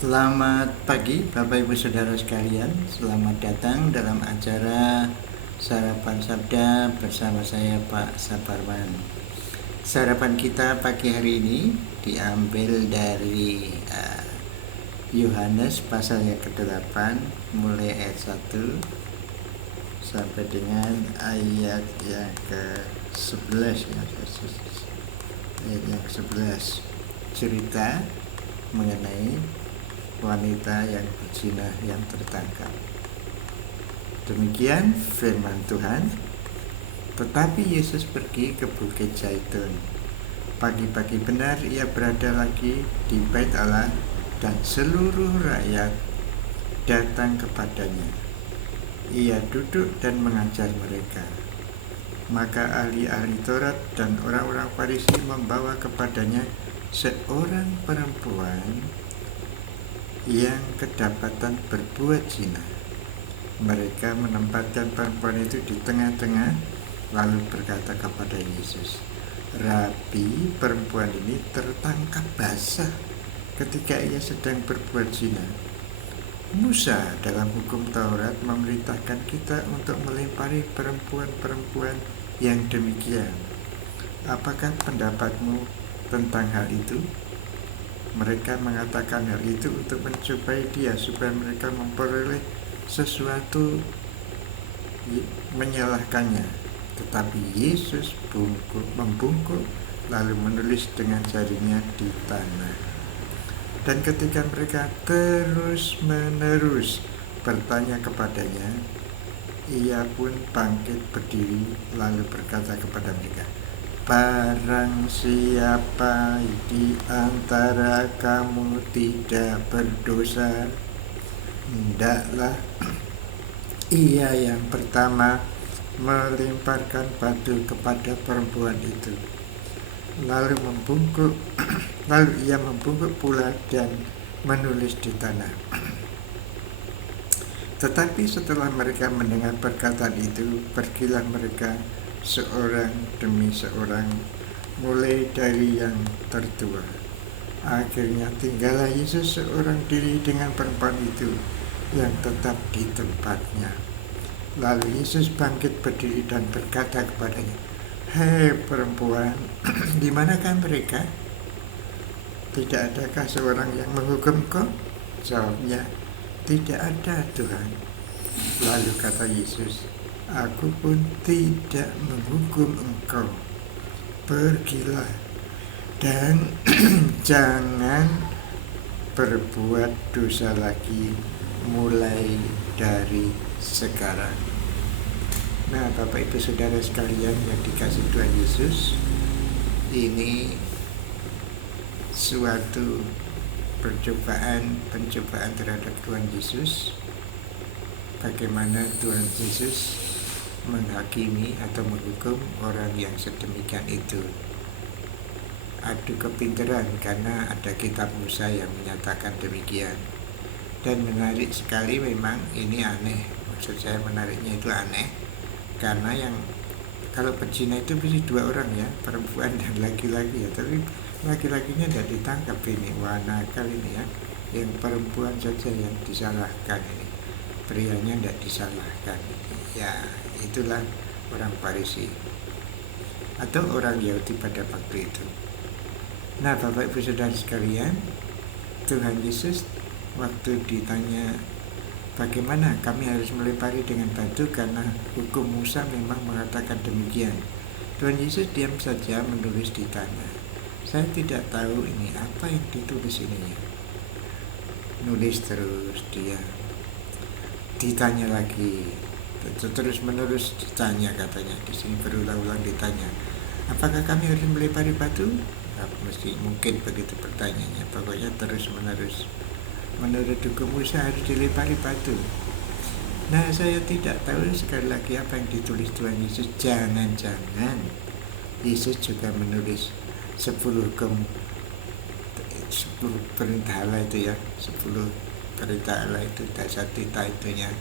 Selamat pagi Bapak Ibu Saudara sekalian. Selamat datang dalam acara Sarapan Sabda bersama saya Pak Saparwan. Sarapan kita pagi hari ini diambil dari Yohanes pasal yang ke-8 mulai ayat 1 sampai dengan ayat yang ke-11 ya. Ayat yang ke-11 cerita mengenai wanita yang berzina yang tertangkap. Demikian firman Tuhan. Tetapi Yesus pergi ke Bukit Zaitun. Pagi-pagi benar ia berada lagi di Bait Allah dan seluruh rakyat datang kepadanya. Ia duduk dan mengajar mereka. Maka ahli-ahli Taurat dan orang-orang Farisi membawa kepadanya seorang perempuan yang kedapatan berbuat zina. Mereka menempatkan perempuan itu di tengah-tengah, lalu berkata kepada Yesus, "Rabi, perempuan ini tertangkap basah ketika ia sedang berbuat zina. Musa dalam hukum Taurat memerintahkan kita untuk melempari perempuan-perempuan yang demikian. Apakah pendapatmu tentang hal itu?" Mereka mengatakan hal itu untuk mencobai dia supaya mereka memperoleh sesuatu menyalahkannya. Tetapi Yesus membungkuk lalu menulis dengan jarinya di tanah. Dan ketika mereka terus-menerus bertanya kepadanya, ia pun bangkit berdiri lalu berkata kepada mereka, "Barang siapa di antara kamu tidak berdosa, hendaklah ia yang pertama melemparkan batu kepada perempuan itu." Lalu ia membungkuk pula dan menulis di tanah. Tetapi setelah mereka mendengar perkataan itu, pergilah mereka seorang demi seorang, mulai dari yang tertua. Akhirnya tinggallah Yesus seorang diri dengan perempuan itu yang tetap di tempatnya. Lalu Yesus bangkit berdiri dan berkata kepadanya, "Hei perempuan, di manakah mereka? Tidak adakah seorang yang menghukum kau?" Jawabnya, "Tidak ada, Tuhan." Lalu kata Yesus, "Aku pun tidak menghukum engkau. Pergilah dan jangan berbuat dosa lagi mulai dari sekarang." Nah, Bapak Ibu Saudara sekalian yang dikasih Tuhan Yesus, ini suatu pencobaan terhadap Tuhan Yesus. Bagaimana Tuhan Yesus menghakimi atau menghukum orang yang sedemikian itu. Adu kepintaran, karena ada kitab Musa yang menyatakan demikian. Dan menarik sekali, memang ini aneh. Maksud saya menariknya itu aneh, karena yang kalau berzina itu bisa dua orang ya, perempuan dan laki-laki ya, tapi laki-lakinya tidak ditangkap ini. Wah, nakal ini ya. Yang perempuan saja yang disalahkan ini, prianya tidak disalahkan. Ya, itulah orang Farisi atau orang Yahudi pada waktu itu. Nah, Bapak Ibu Saudara sekalian, Tuhan Yesus waktu ditanya bagaimana kami harus melempari dengan batu karena hukum Musa memang mengatakan demikian, Tuhan Yesus diam saja menulis di tanah. Saya tidak tahu ini apa yang ditulis ini. Nulis terus dia. Ditanya lagi, terus menerus ditanya, katanya di sini berulang-ulang ditanya, apakah kami harus melempari batu? Nah, mungkin begitu pertanyaannya. Pokoknya terus menerus. Menurut hukum Musa harus dilempari batu. Nah, saya tidak tahu sekali lagi apa yang ditulis Tuhan Yesus. Jangan-jangan Yesus juga menulis 10 perintah Allah itu ya, 10 perintah Allah itu, dasar tita itunya.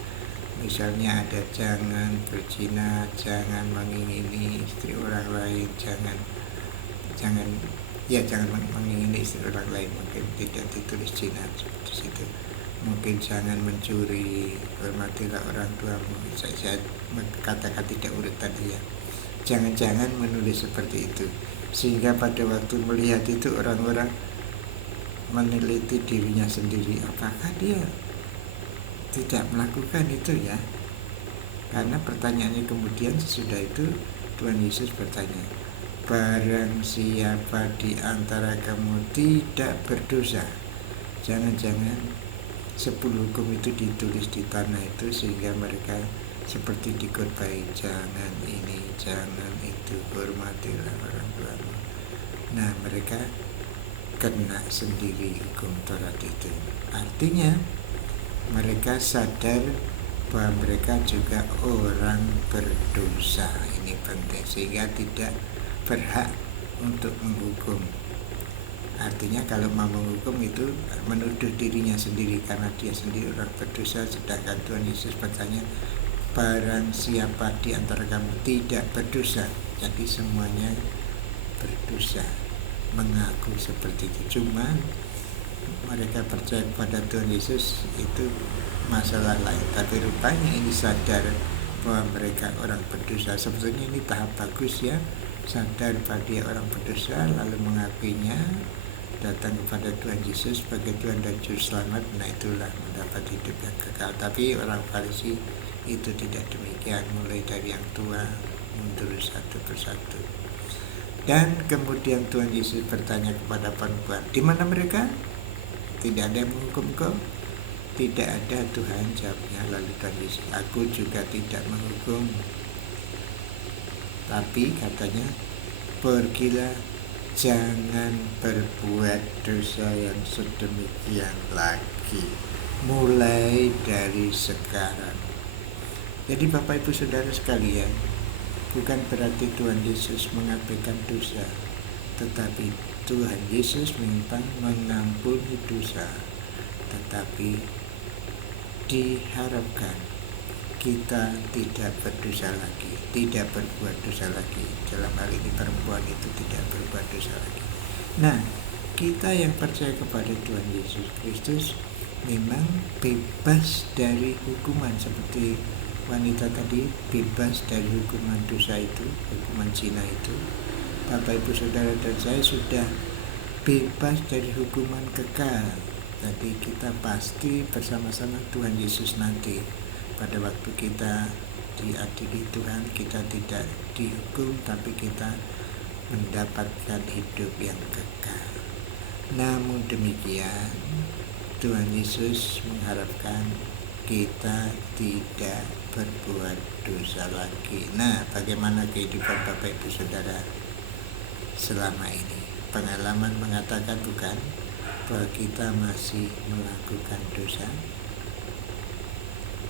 Misalnya ada jangan berzina, jangan mengingini istri orang lain, jangan Ya, jangan mengingini istri orang lain, mungkin tidak ditulis Cina seperti situ. Mungkin jangan mencuri, hormatilah orang tuamu. Saya katakan tidak urut tadi ya. Jangan-jangan menulis seperti itu, sehingga pada waktu melihat itu orang-orang meneliti dirinya sendiri, apakah dia tidak melakukan itu ya. Karena pertanyaannya kemudian sesudah itu Tuhan Yesus bertanya, barang siapa di antara kamu tidak berdosa. Jangan-jangan 10 hukum itu ditulis di tanah itu sehingga mereka seperti dikhotbahi, jangan ini, jangan itu, hormatilah orang tuamu. Nah, mereka kena sendiri hukum Taurat itu. Artinya mereka sadar bahwa mereka juga orang berdosa. Ini penting, sehingga tidak berhak untuk menghukum. Artinya kalau mau menghukum itu menuduh dirinya sendiri karena dia sendiri orang berdosa. Sedangkan Tuhan Yesus bertanya, barang siapa di antara kamu tidak berdosa. Jadi semuanya berdosa, mengaku seperti itu. Cuma mereka percaya kepada Tuhan Yesus itu masalah lain. Tapi rupanya ini sadar bahwa mereka orang berdosa. Sebetulnya ini tahap bagus ya, sadar bahwa dia orang berdosa lalu mengakuinya, datang kepada Tuhan Yesus sebagai Tuhan dan Juru Selamat. Nah, itulah mendapat hidup yang kekal. Tapi orang Farisi itu tidak demikian, mulai dari yang tua mundur satu persatu. Dan kemudian Tuhan Yesus bertanya kepada perempuan, di mana mereka? Tidak ada yang menghukum kau? Tidak ada, Tuhan, jawabnya. Lalu Tuhan Yesus, aku juga tidak menghukum. Tapi katanya, pergilah, jangan berbuat dosa yang sedemikian lagi, mulai dari sekarang. Jadi Bapak Ibu Saudara sekalian, bukan berarti Tuhan Yesus mengabaikan dosa, tetapi Tuhan Yesus memang mengampuni dosa, tetapi diharapkan kita tidak berdosa lagi, tidak berbuat dosa lagi. Dalam hal ini perempuan itu tidak berbuat dosa lagi. Nah, kita yang percaya kepada Tuhan Yesus Kristus memang bebas dari hukuman, seperti wanita tadi bebas dari hukuman dosa itu, hukuman zina itu. Bapak Ibu Saudara dan saya sudah bebas dari hukuman kekal. Jadi kita pasti bersama-sama Tuhan Yesus nanti. Pada waktu kita diadili Tuhan, kita tidak dihukum, tapi kita mendapatkan hidup yang kekal. Namun demikian, Tuhan Yesus mengharapkan kita tidak berbuat dosa lagi. Nah, bagaimana kehidupan Bapak Ibu Saudara selama ini? Pengalaman mengatakan bukan bahwa kita masih melakukan dosa.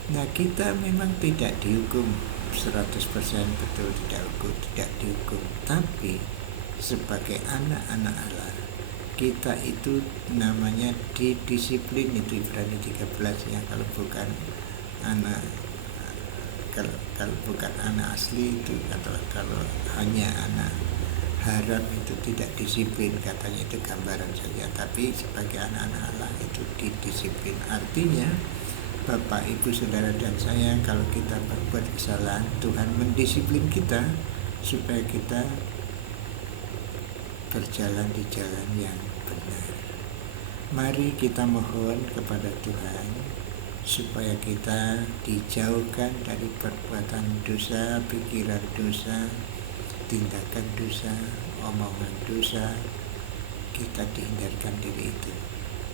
Nah, kita memang tidak dihukum 100% betul, tidak dihukum. Tapi sebagai anak-anak Allah, kita itu namanya didisiplin, itu Ibrani 13 ya. Kalau bukan anak asli itu, kalau hanya anak haram itu tidak disiplin, katanya itu gambaran saja. Tapi sebagai anak-anak Allah itu didisiplin. Artinya Bapak, Ibu, Saudara dan saya, kalau kita berbuat kesalahan, Tuhan mendisiplin kita supaya kita berjalan di jalan yang benar. Mari kita mohon kepada Tuhan supaya kita dijauhkan dari perbuatan dosa, pikiran dosa, tindakan dosa, omongan dosa. Kita dihindarkan diri itu.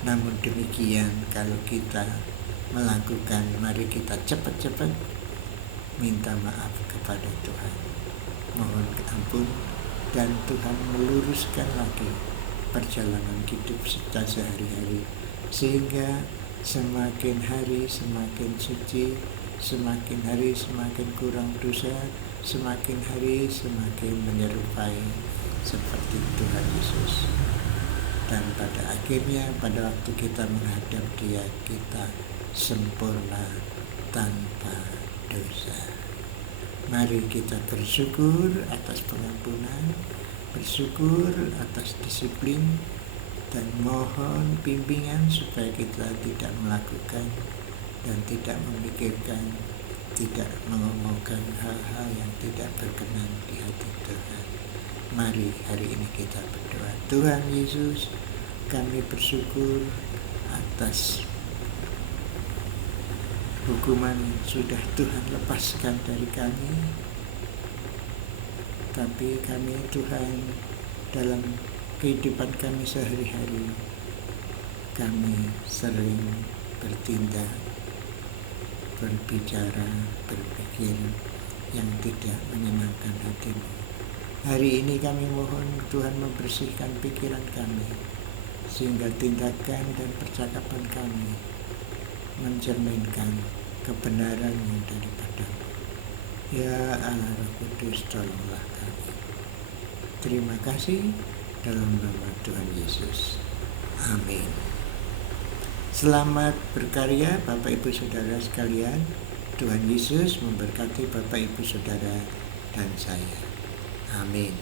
Namun demikian, kalau kita melakukan, mari kita cepat-cepat minta maaf kepada Tuhan, mohon ampun, dan Tuhan meluruskan lagi perjalanan hidup kita sehari-hari, sehingga semakin hari semakin suci, semakin hari semakin kurang dosa, semakin hari semakin menyerupai seperti Tuhan Yesus. Dan pada akhirnya, pada waktu kita menghadap Dia, kita sempurna tanpa dosa. Mari kita bersyukur atas pengampunan, bersyukur atas disiplin dan mohon bimbingan supaya kita tidak melakukan dan tidak memikirkan, tidak mengomongkan hal-hal yang tidak berkenan di hati Tuhan. Mari hari ini kita berdoa. Tuhan Yesus, kami bersyukur atas hukuman yang sudah Tuhan lepaskan dari kami. Tapi kami Tuhan, dalam kehidupan kami sehari-hari, kami sering bertindak, berbicara, berpikir yang tidak menyenangkan hati-Mu. Hari ini kami mohon Tuhan membersihkan pikiran kami, sehingga tindakan dan percakapan kami mencerminkan kebenaran yang daripada-Mu. Ya Allah Roh Kudus, tolonglah kami. Terima kasih dalam nama Tuhan Yesus. Amin. Selamat berkarya Bapak Ibu Saudara sekalian. Tuhan Yesus memberkati Bapak Ibu Saudara dan saya. Amin.